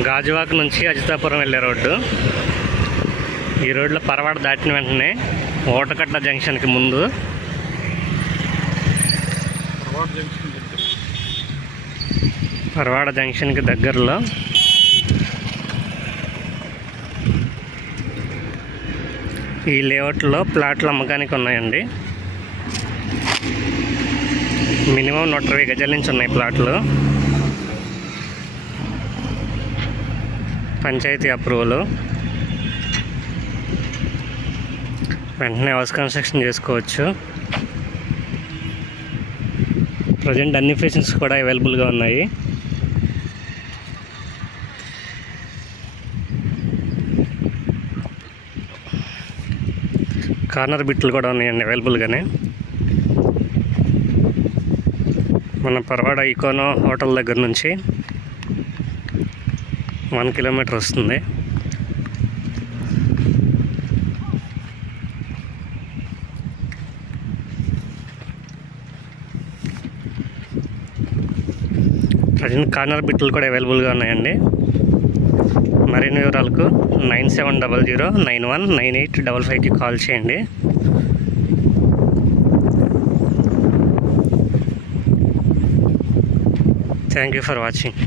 గాజువాక నుంచి అజితాపురం వెళ్ళే రోడ్డు. ఈ రోడ్లో పరవాడ దాటిన వెంటనే ఓటకట్ల జంక్షన్కి ముందు పరవాడ జంక్షన్కి దగ్గరలో ఈ లేఅవుట్లో ప్లాట్లు అమ్మకానికి ఉన్నాయండి. మినిమం నూట ఇరవై గజాల నుంచి ఉన్నాయి ప్లాట్లు. పంచాయతీ అప్రూవల్. వెంటనే హౌస్ కన్స్ట్రక్షన్ చేసుకోవచ్చు. ప్రజెంట్ అన్ని ఫెసిలిటీస్ కూడా అవైలబుల్గా ఉన్నాయి. కార్నర్ బిట్లు కూడా ఉన్నాయండి అవైలబుల్గానే. మన పర్వాడ ఈకోనో హోటల్ దగ్గర నుంచి వన్ కిలోమీటర్ వస్తుంది. ప్రజెంట్ కార్నర్ బిట్లు కూడా అవైలబుల్గా ఉన్నాయండి. మరిన్ని వివరాలకు nine seven double zero nine one nine eight double ఫైవ్కి కాల్ చేయండి. Thank you for watching.